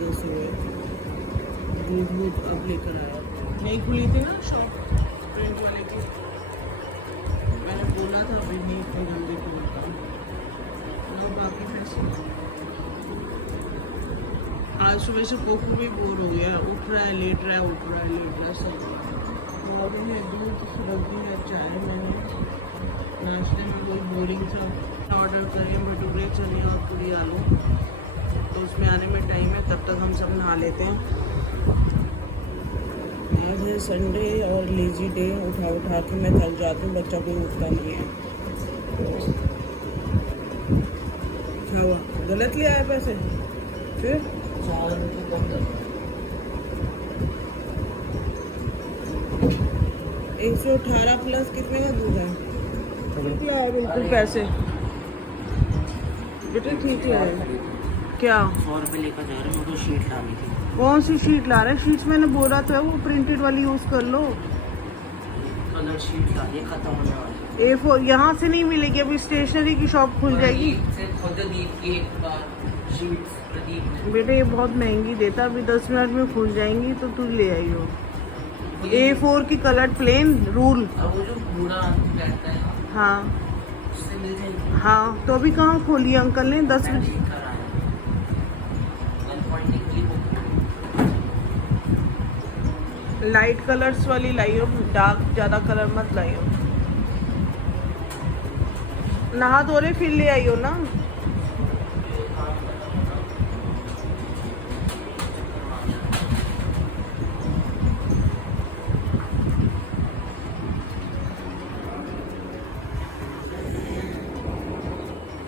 वजह से दूध अब लेकर आया। नहीं खुली थी ना शॉप प्रिंट वाले की, मैंने बोला था अभी नहीं इतनी जल्दी खोलता। और बाकी पैसे आज सुबह से कोकू भी बोर हो गया, उठ रहा है लेट रहा है, उठ रहा है लेट रहा है सब। और में दूध रख दिया, चाय मैंने, नाश्ते में कोई बोरिंग था। ऑर्डर करें भटूरे चने और पूरी आलू, तो उसमें आने में टाइम है, तब तक हम सब नहा लेते हैं। आज है संडे और लेजी डे, उठा के मैं थक जाती हूँ, बच्चा कोई उठता नहीं है। क्या हुआ, गलत लिया है पैसे? फिर 118 प्लस कितने का दूध है? ठीक है बिल्कुल पैसे बेटे, ठीक है। क्या 100 रुपये लेकर जा रहे हैं, मुझे शीट लानी थी। कौन सी शीट ला रहे हैं? शीट्स मैंने बोला तो है वो प्रिंटेड वाली यूज़ कर लो। कलर शीट लानी, खत्म होने वाली। A4 यहाँ से नहीं मिलेगी, अभी स्टेशनरी की शॉप खुल जाएगी। खुद दीप की एक बार शीट्स प्रदीप बेटे ये बहुत महंगी देता, अभी 10 मिनट में खुल जाएंगी, तो तू ले आई हो। A4 की कलर प्लेन रूल। और वो जो बूढ़ा रहता है हाँ उससे मिल जाएगी। हाँ, तो अभी कहाँ खोली अंकल ने? 10 बजे। लाइट कलर्स वाली लाइयो, डार्क ज़्यादा कलर मत लाइयो। नहा धो रहे फिर ले आइयो ना।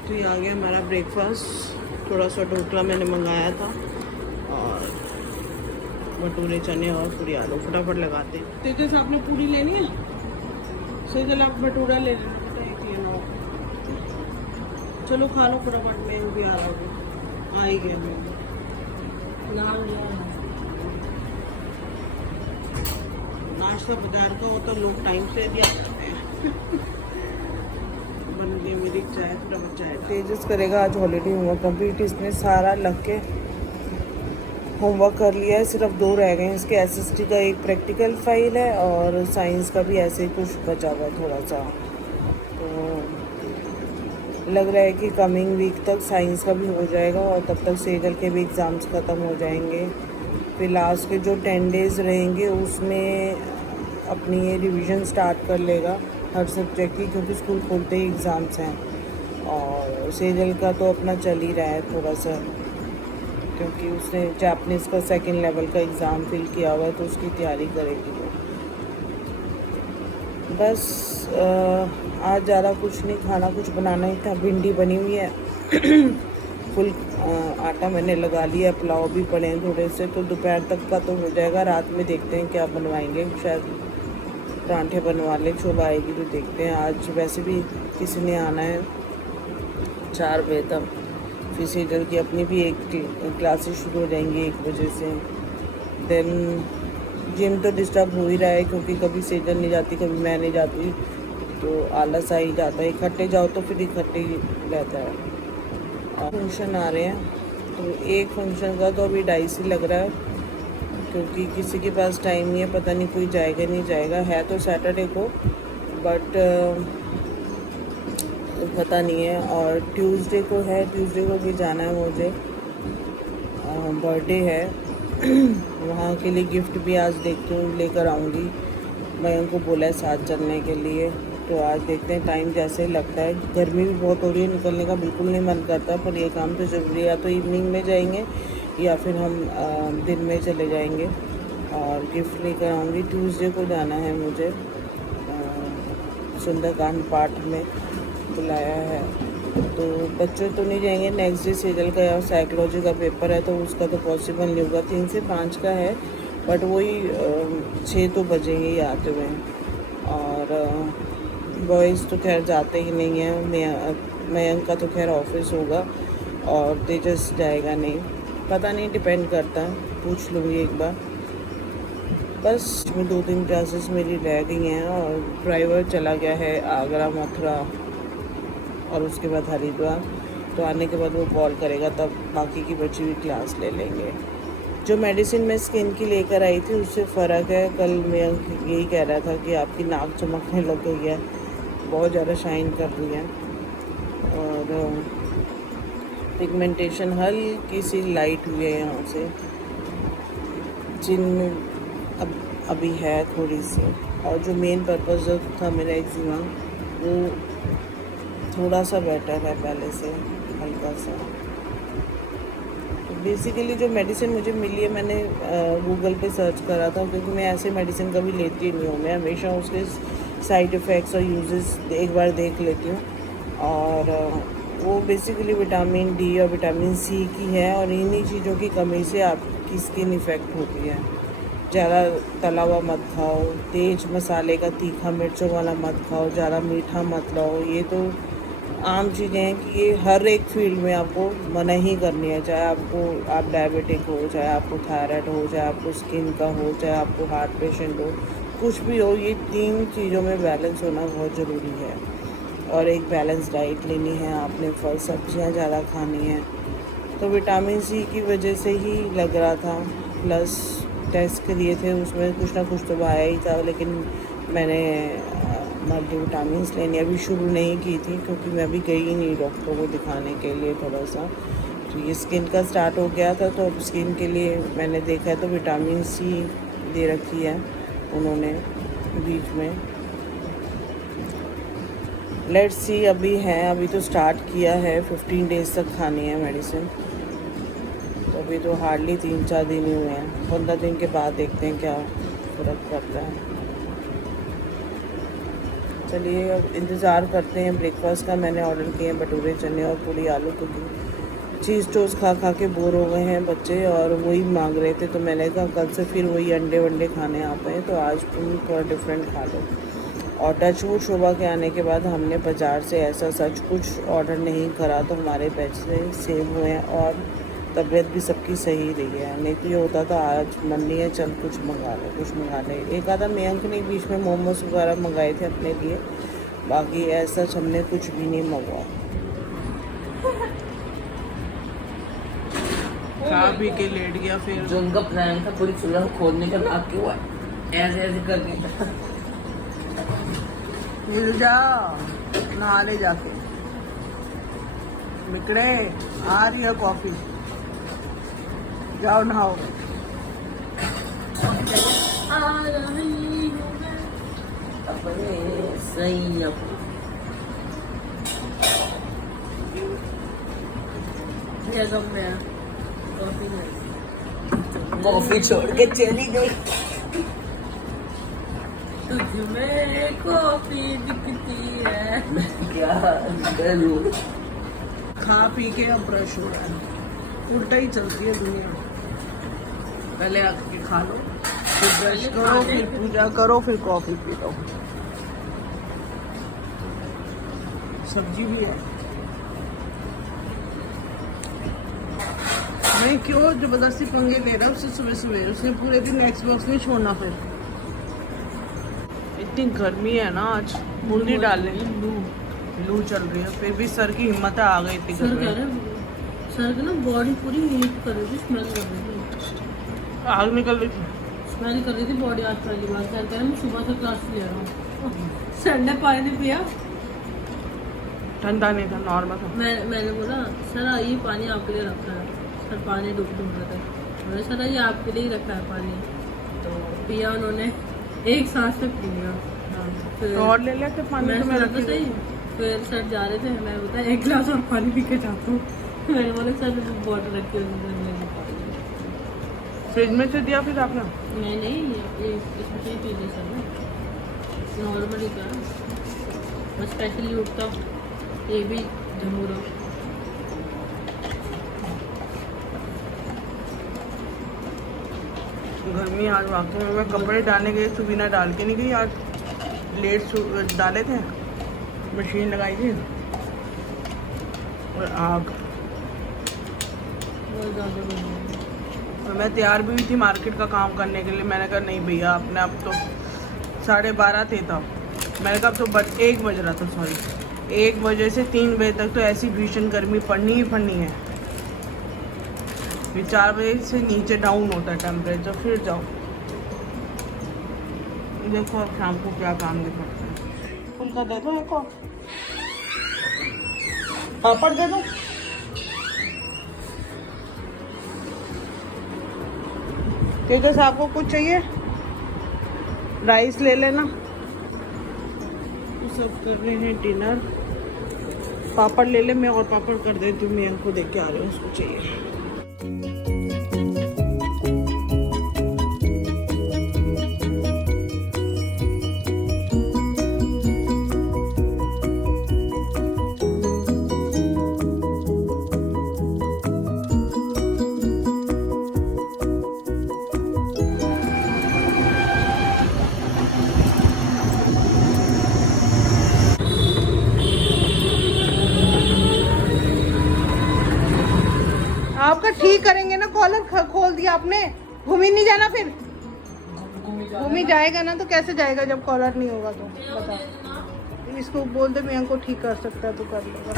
तो ये आ गया हमारा ब्रेकफास्ट। थोड़ा सा ढोकला मैंने मंगाया था और भटूरे चने और पूरी आलू, फटाफट लगाते हैं। तेजस आपने पूरी लेनी है? सेजल आप भटूरा ले लेना। चलो खा लो फटाफट, में भी आ रहा हूँ, आ ही गया मैं। नाश्ता बाजार का होता, लोग टाइम से दिया करते हैं। बन गई मेरी चाय, फटाफट चाय। तेजस करेगा आज हॉलीडे होमवर्क कंप्लीट, इसने सारा लग के होमवर्क कर लिया है, सिर्फ 2 रह गए हैं इसके। एसएसटी का एक प्रैक्टिकल फाइल है और साइंस का भी ऐसे ही कुछ बचा हुआ है थोड़ा सा। तो लग रहा है कि कमिंग वीक तक साइंस का भी हो जाएगा और तब तक सेजल के भी एग्ज़ाम्स ख़त्म हो जाएंगे। फिर लास्ट के जो 10 डेज़ रहेंगे उसमें अपनी ये रिवीजन स्टार्ट कर लेगा हर सब्जेक्ट की, क्योंकि स्कूल खोलते ही एग्ज़ाम्स हैं। और सेजल का तो अपना चल ही रहा है थोड़ा सा, क्योंकि उसने जापानीज़ का 2nd लेवल का एग्ज़ाम फिल किया हुआ है, तो उसकी तैयारी करेगी वो। बस आज ज़्यादा कुछ नहीं, खाना कुछ बनाना ही था। भिंडी बनी हुई है फुल आटा मैंने लगा लिया, पुलाव भी पड़े हैं थोड़े से, तो दोपहर तक का तो हो जाएगा। रात में देखते हैं क्या बनवाएंगे, शायद परांठे बनवा लें, सुबह आएगी तो देखते हैं। आज वैसे भी किसी ने आना है 4 बजे तक, फिर सेजल की अपनी भी एक क्लासेस शुरू हो जाएंगी 1 बजे से। देन जिम तो डिस्टर्ब हो ही रहा है, क्योंकि कभी सेजल नहीं जाती, कभी मैं नहीं जाती, तो आलस आ ही जाता है। इकट्ठे जाओ तो फिर इकट्ठे ही रहता है। और फंक्शन आ रहे हैं, तो एक फंक्शन का तो अभी 2.5 लग रहा है, क्योंकि किसी के पास टाइम नहीं है, पता नहीं कोई जाएगा नहीं जाएगा। है तो सैटरडे को, बट पता नहीं है। और ट्यूसडे को है, ट्यूसडे को भी जाना है मुझे, बर्थडे है वहाँ के लिए गिफ्ट भी आज देखती हूँ लेकर आऊँगी। मैं उनको बोला है साथ चलने के लिए, तो आज देखते हैं टाइम जैसे लगता है। गर्मी भी बहुत हो रही है, निकलने का बिल्कुल नहीं मन करता, पर ये काम तो ज़रूरी है। या तो इवनिंग में जाएंगे या फिर हम दिन में चले जाएंगे और गिफ्ट लेकर आऊँगी। ट्यूसडे को जाना है मुझे, सुंदरकांड पाठ में बुलाया है, तो बच्चे तो नहीं जाएंगे। नेक्स्ट डे सेजल का या साइकोलॉजी का पेपर है, तो उसका तो पॉसिबल नहीं होगा। 3 से 5 का है, बट वही 6 तो बजेंगे ही आते हुए। और बॉयज़ तो खैर जाते ही नहीं हैं। मयंक का तो खैर ऑफिस होगा और तेजस जाएगा नहीं, पता नहीं, डिपेंड करता है, पूछ लूँगी एक बार। बस में 2-3 क्लासेस मेरी रह गई हैं और ड्राइवर चला गया है आगरा, मथुरा और उसके बाद हरिद्वार। तो आने के बाद वो कॉल करेगा, तब बाकी की बची हुई क्लास ले लेंगे। जो मेडिसिन मैं स्किन की लेकर आई थी उससे फ़र्क है। कल मैं यही कह रहा था कि आपकी नाक चमकने लग गई है, बहुत ज़्यादा शाइन कर रही है, और पिगमेंटेशन हल्की सी लाइट हुई है यहाँ से, जिन में अभी है थोड़ी सी। और जो मेन पर्पस जो था मेरा एक्जिमा, वो थोड़ा सा बेटर है पहले से, हल्का सा। तो बेसिकली जो मेडिसिन मुझे मिली है, मैंने गूगल पे सर्च करा था, क्योंकि मैं ऐसे मेडिसिन कभी लेती नहीं हूँ। मैं हमेशा उसके साइड इफ़ेक्ट्स और यूजेस एक बार देख लेती हूँ। और वो बेसिकली विटामिन डी और विटामिन सी की है, और इन्हीं चीज़ों की कमी से आपकी स्किन इफ़ेक्ट होती है। ज़्यादा तला हुआ मत खाओ, तेज मसाले का तीखा मिर्चों वाला मत खाओ, ज़्यादा मीठा मत लाओ। ये तो आम चीज़ें हैं कि ये हर एक फील्ड में आपको मना ही करनी है, चाहे आप डायबिटिक हो, चाहे आपको थायराइड हो, चाहे आपको स्किन का हो, चाहे आपको हार्ट पेशेंट हो, कुछ भी हो। ये 3 चीज़ों में बैलेंस होना बहुत ज़रूरी है। और एक बैलेंस डाइट लेनी है आपने, फल सब्जियां ज़्यादा खानी है। तो विटामिन सी की वजह से ही लग रहा था, प्लस टेस्ट किए थे उसमें कुछ ना कुछ तो आया ही था, लेकिन मैंने मल्टीविटामिन लेनी अभी शुरू नहीं की थी, क्योंकि मैं अभी गई ही नहीं डॉक्टर को दिखाने के लिए थोड़ा सा। तो ये स्किन का स्टार्ट हो गया था, तो अब स्किन के लिए मैंने देखा है तो विटामिन सी दे रखी है उन्होंने बीच में। लेट्स सी अभी है, अभी तो स्टार्ट किया है, 15 डेज़ तक खानी है मेडिसिन। तो अभी तो हार्डली 3-4 दिन ही हुए हैं, 15 दिन के बाद देखते हैं क्या फ़र्क पड़ता है। चलिए अब इंतज़ार करते हैं ब्रेकफास्ट का। मैंने ऑर्डर किए हैं भटूरे, चने और पूरी आलू, क्योंकि चीज़ टोस्ट खा खा के बोर हो गए हैं बच्चे, और वही मांग रहे थे। तो मैंने कहा कल से फिर वही अंडे वंडे खाने आप हैं, तो आज तुम थोड़ा डिफरेंट खा लो। और टचवुड शोभा के आने के बाद हमने बाज़ार से ऐसा सच कुछ ऑर्डर नहीं करा, तो हमारे पैसे सेव हुए हैं और तबीयत भी सबकी सही रही है। नहीं तो ये होता था आज मन नहीं है, चल कुछ मंगा ले। एक आधा मयंक ने बीच में मोमोज वगैरह मंगाए थे अपने लिए, बाकी ऐसा हमने कुछ भी नहीं मंगवाया। खा पी के लेट गया। फिर जो उनका प्लान था पूरी चूल्हा खोदने का, नाक क्यों है ऐसे ऐसे करके। हिल जा, नहा ले जाके। मिकड़े आ रही है कॉफी, जाओ नहाओ। अपने सही कॉफी छोड़ के चली गई। तुझमें कॉफी दिखती है। क्या करूं? खा पी के अब ब्रश हो रहा है, उल्टा ही चलती है दुनिया। पहले आके खा लो, फिर ब्रश करो, फिर पूजा करो, फिर कॉफी पी लो। सब्जी भी है। मैं क्यों जबरदस्ती पंगे ले रहा हूँ उससे सुबह उसने पूरे दिन एक्स बॉक्स नहीं छोड़ना। फिर इतनी गर्मी है ना, आज बूंदी डाल लें, लू चल रही है, फिर भी सर की हिम्मत आ गई इतनी गर्मी। सर की ना बॉडी पूरी हीट कर रही थी, स्मेल कर रही थी, आग निकल रही थी, स्मेल कर रही थी बॉडी। आज पहली बार सर कह रहे मैं सुबह से क्लास ले रहा हूँ। संडे पानी नहीं पिया, ठंडा नहीं था, नॉर्मल था। मैंने बोला सर ये पानी आपके लिए रखा है। सर पानी ढूंढ रहे थे, मैंने सर ये आपके लिए ही रखा है पानी। तो पिया उन्होंने, एक सांस में पी लिया। फिर और ले लेते पानी तो मैं रख तो सही। फिर सर जा रहे थे, मैं बताया 1 गिलास और पानी पी के जाता हूँ। मैंने बोला सर बॉटल रखी हुई, फ्रिज में से दिया फिर आपने? नहीं ये इसमें से पी ली सर, नॉर्मली का मैं स्पेशली उठता ये भी झमूरा। गर्मी आज वाकई में। मैं कपड़े डालने गई, सुबीना डाल के नहीं गई आज, लेट डाले थे, मशीन लगाई थी और आग। बहुत ज़्यादा गर्मी है। और मैं तैयार भी हुई थी मार्केट का काम करने के लिए। मैंने कहा नहीं भैया, अपने अब तो 12:30 थे तब। मैंने कहा अब तो 1 बज रहा था, सॉरी 1 बजे से 3 बजे तक तो ऐसी भीषण गर्मी पड़नी ही पड़नी है। फिर 4 बजे से नीचे डाउन होता है टेम्परेचर, फिर जाओ। देखो अब शाम को क्या काम दिखाते हैं। फुल्का दे दो एक और, पापड़ दे दो। ठीक है, आपको कुछ चाहिए राइस ले लेना। सब कर रहे हैं डिनर। पापड़ ले ले, मैं और पापड़ कर देती हूँ। मैं को देख के आ रही हूँ, उसको चाहिए। आपका ठीक करेंगे ना, कॉलर खोल दिया आपने। घूम ही नहीं जाना, फिर घूम ही जाएगा ना तो कैसे जाएगा जब कॉलर नहीं होगा तो बता। इसको बोल दे मैं को ठीक कर सकता है तो कर लेगा।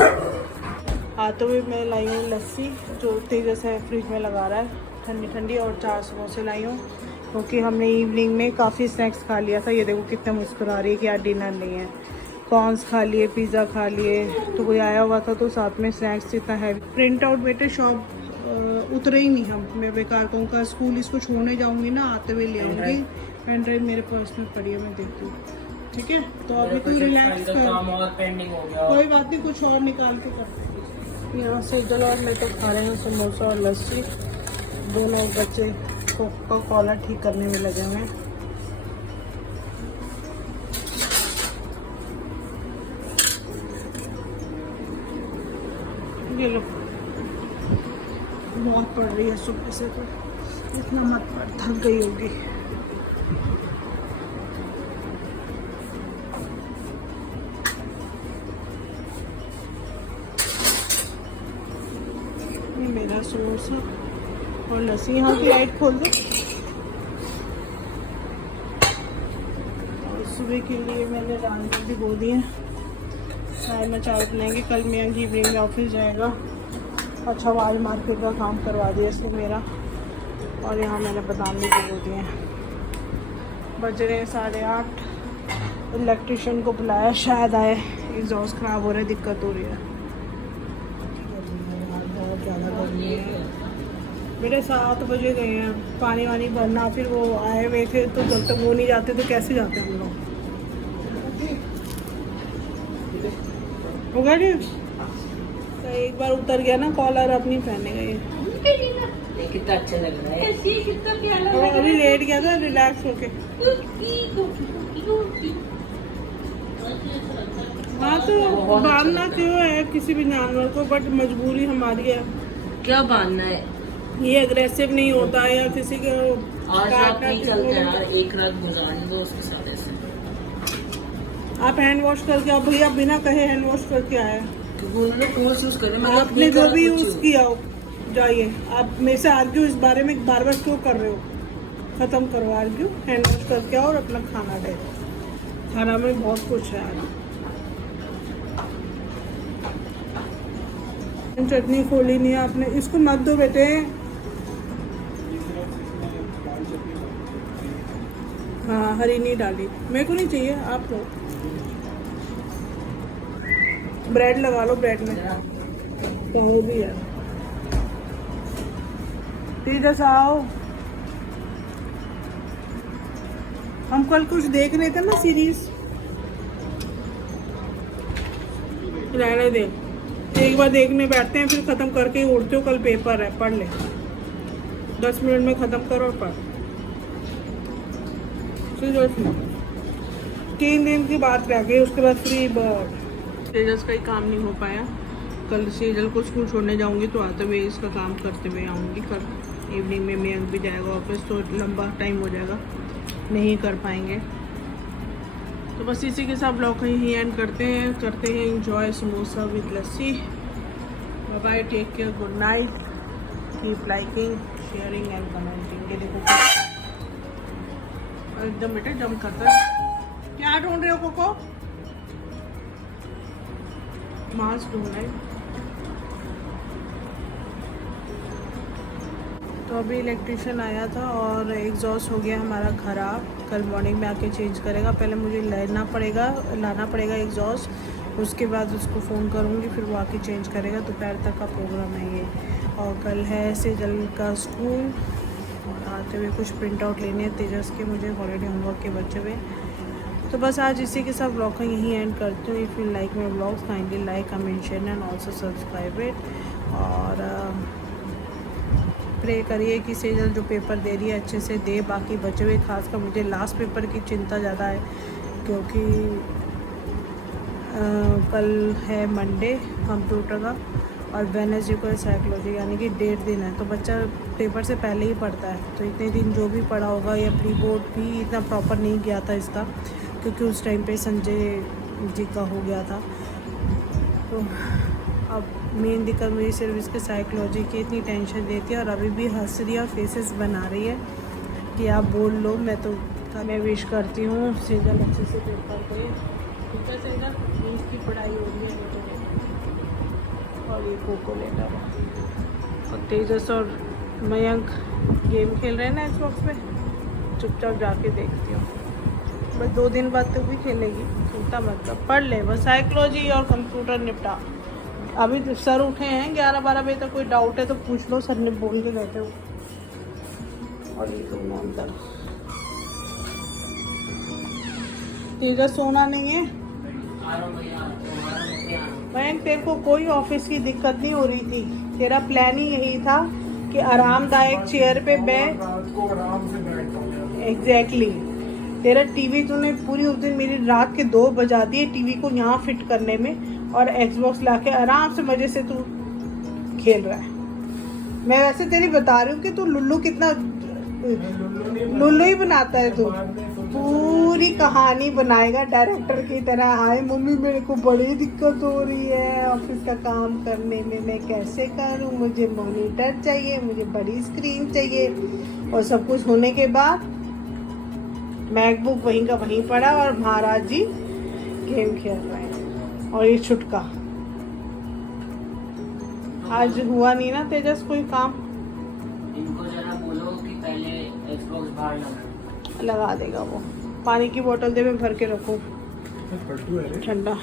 हाथों में मैं लाई हूँ लस्सी, जो तेज़ से फ्रिज में लगा रहा है ठंडी ठंडी, और 4 समोसे लाई हूँ क्योंकि हमने इवनिंग में काफ़ी स्नैक्स खा लिया था। ये देखो कितना मुस्कुरा रही है कि यार डिनर नहीं है। कॉर्न्स खा लिए, पिज़्ज़ा खा लिए, तो कोई आया हुआ था तो साथ में स्नैक्स इतना है। प्रिंट आउट बेटे शॉप उतरे ही नहीं हम। मैं बेकार कहूँगा, स्कूल इसको छोड़ने जाऊँगी ना, आते हुए ले आऊँगी। पेन ड्राइव मेरे पर्स में पड़ी है, मैं देखती हूँ। ठीक है, तो अभी तू रिलैक्स कर, काम और पेंडिंग हो गया। कोई बात नहीं, कुछ और निकाल के करते हैं। यहाँ से इधर और मैं तो खा रहे हैं समोसा और लस्सी। दोनों बच्चे का कॉलर ठीक करने में लगे हुए हैं। ये लो, बहुत पड़ रही है सुबह से, तो इतना मत पड़, थक गई होगी। ये मेरा समोसा और लस्सी। यहाँ की लाइट खोल दो। और सुबह के लिए मैंने दाल भिगो दी है। चाय में चावल बनाएंगे। कल मैं इवनिंग में ऑफिस जाएगा। अच्छा, वाल मार्केट का काम करवा दिया इसने मेरा। और यहाँ मैंने बादाम भी भिगो दिए हैं। बज रहे हैं 8:30। इलेक्ट्रिशियन को बुलाया, शायद आए। एग्जॉस्ट खराब हो रहा है, दिक्कत हो रही है। बहुत ज़्यादा गर्मी है। मेरे 7 बजे गए हैं पानी वानी भरना, फिर वो आए हुए थे तो जब तक वो नहीं जाते तो कैसे जाते हम लोग। होगा जी, तो एक बार उतर गया ना कॉलर, अपनी पहनेगा ये। कितना अच्छा लग रहा है, कितना प्यारा और अभी लेट गया था रिलैक्स होके। हाँ, तो बांधना क्यों है किसी भी जानवर को, बट मजबूरी हमारी है। क्या बांधना है? ये अग्रेसिव नहीं होता है या किसी के आज रात नहीं चलते यार, एक रात गुजारने दो उसके साथ ऐसे। आप हैंड वॉश करके आओ भैया, बिना कहे हैंड वॉश करके आए। टूल्स यूज करें, आपने जो भी यूज किया हो, जाइए। आप मेरे से आर्ग्यू इस बारे में बार बार क्यों कर रहे हो? खत्म करो आर्ग्यू, हैंड वॉश करके आओ और अपना खाना दे। खाना में बहुत कुछ है आज। चटनी खोली नहीं है आपने, इसको मत दो बेटे। हाँ, हरी नहीं डाली, मेरे को नहीं चाहिए, आप लो। ब्रेड लगा लो, ब्रेड में वो भी है। तेजस आओ, हम कल कुछ देख रहे थे ना सीरीज, रहने दे। एक बार देखने बैठते हैं, फिर खत्म करके ही उड़ते हो। कल पेपर है, पढ़ ले, 10 मिनट में खत्म करो और पढ़। 3 दिन की बात रह गई, उसके बाद फ्री बर्ड। तेजस का ही काम नहीं हो पाया। कल सेजल को स्कूल छोड़ने जाऊंगी तो आते हुए इसका काम करते हुए आऊँगी। कल इवनिंग में मैं भी जाएगा ऑफिस, तो लंबा टाइम हो जाएगा, नहीं कर पाएंगे। तो बस इसी के साथ ब्लॉग को यहीं एंड करते हैं enjoy samosa with lassi. Bye bye, take care, good night, keep liking, sharing and commenting. ये देखो एकदम बेटा जम करता है। क्या ढूंढ रहे हो कोको? मास्क ढूंढ रहे। तो अभी इलेक्ट्रिशियन आया था और एग्जॉस्ट हो गया हमारा ख़राब। कल मॉर्निंग में आके चेंज करेगा। पहले मुझे लाना पड़ेगा एग्जॉस्ट, उसके बाद उसको फ़ोन करूँगी, फिर वो आके चेंज करेगा। दोपहर तक का प्रोग्राम है ये। और कल है सेजल का स्कूल और आते हुए कुछ प्रिंट आउट लेने हैं तेजस के, मुझे हॉलीडे होमवर्क के बचे हुए। तो बस आज इसी के साथ ब्लॉग का यहीं एंड करती हूँ। If you like my blogs kindly like, comment, share and also subscribe it. और प्रे करिए कि सेजल जो पेपर दे रही है अच्छे से दे, बाकी बचे हुए खासकर मुझे लास्ट पेपर की चिंता ज़्यादा है, क्योंकि कल है मंडे कंप्यूटर का और वेडनेसडे को है साइकोलॉजी, यानी कि 1.5 दिन है। तो बच्चा पेपर से पहले ही पढ़ता है, तो इतने दिन जो भी पढ़ा होगा या प्री बोर्ड भी इतना प्रॉपर नहीं किया था इसका, क्योंकि उस टाइम पे संजय जी का हो गया था। तो अब मेन दिक्कत मुझे सिर्फ इसके साइकोलॉजी की इतनी टेंशन देती है, और अभी भी हंस रही है और फेसेस बना रही है कि आप बोल लो। मैं विश करती हूँ सेजल अच्छे से पेपर दे। ठीक है सेजल, नीट की पढ़ाई हो रही है और ये कोको लेटर और तेजस और मयंक गेम खेल रहे हैं ना एक्सबॉक्स पे, चुपचाप जाके देखती हूँ। बस 2 दिन बाद तो भी खेलेगी, चिंता मतलब पढ़ ले बस, साइकोलॉजी और कंप्यूटर निपटा। अभी तो सर उठे हैं 11-12 बजे तक, कोई डाउट है तो पूछ लो, सर ने बोल के बैठे हो। और ये तो अंदर तेजस सोना नहीं है। मयंक तेरे को कोई ऑफिस की दिक्कत नहीं हो रही थी, तेरा प्लान ही यही था कि आरामदायक चेयर पे बैठ। एग्जैक्टली, तेरा टीवी तूने पूरी उस दिन मेरी रात के 2 बजा दिए टीवी को यहाँ फिट करने में, और एक्सबॉक्स लाके आराम से मजे से तू खेल रहा है। मैं वैसे तेरी बता रही हूँ कि तू लुल्लू कितना लुल्लू ही बनाता है, तू पूरी कहानी बनाएगा डायरेक्टर की तरह। हाय मम्मी मेरे को बड़ी दिक्कत हो रही है ऑफिस का काम करने में, मैं कैसे करूँ, मुझे मॉनिटर चाहिए, मुझे बड़ी स्क्रीन चाहिए। और सब कुछ होने के बाद मैकबुक वहीं का वहीं पड़ा और महाराज जी गेम खेल रहे हैं। और ये छुटका आज हुआ नहीं ना तेजस कोई काम, इनको जरा बोलो कि पहले एक्सबॉक्स बाहर लगा देगा वो। पानी की बोतल दे, मैं भर के रखूं ठंडा।